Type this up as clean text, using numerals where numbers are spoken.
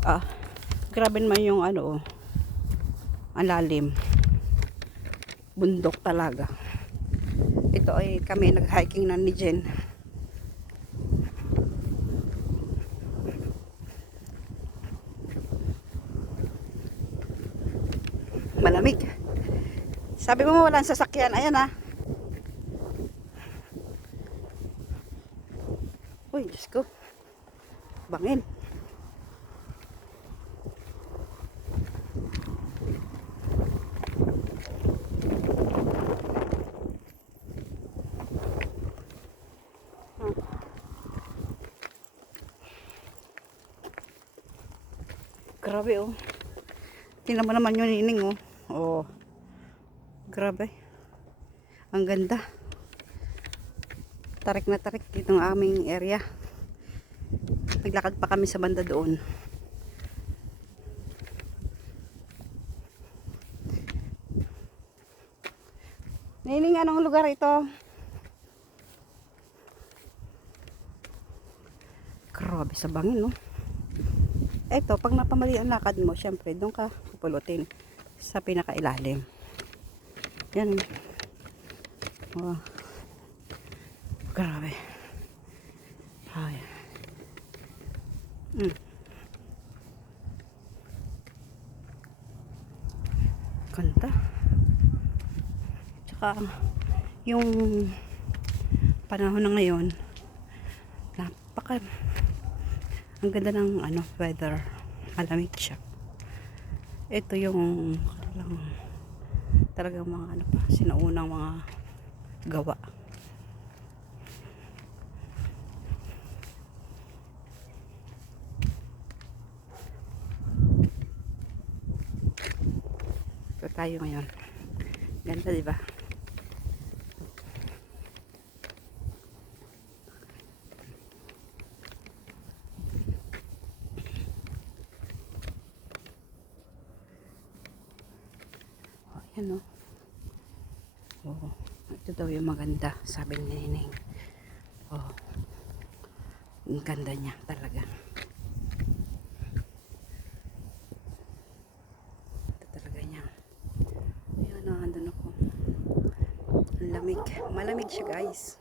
Ah, grabe naman yung ano, ang lalim. Bundok talaga. Ito ay kami nag-hiking na ni Jen. Malamig. Sabi mo walang sasakyan. Ayan ah. Uy, Diyos ko. Bangin. Grabe oh. Tingnan mo naman yung nining oh. Oh. Grabe. Ang ganda. Tarik na tarik dito ng aming area. Naglakad pa kami sa banda doon. Nining, anong lugar ito? Grabe sa bangin no. Eto, pag napamali ang lakad mo, syempre, doon ka pupulutin sa pinakailalim. Yan. Oh. Grabe. Ay. Ganda. Tsaka, yung panahon na ngayon, napaka ang ganda ng ano, weather. Malamig siya. Ito yung talagang mga ano pa, sinaunang mga gawa. Ito tayo ngayon. Ganda, di ba? Yan o. Oh, ito daw yung maganda, sabi ni Nining. Oh, ang ganda niya talaga. Ito talaga niya. Ayan o, andun ako. Ang lamig. Malamig siya guys.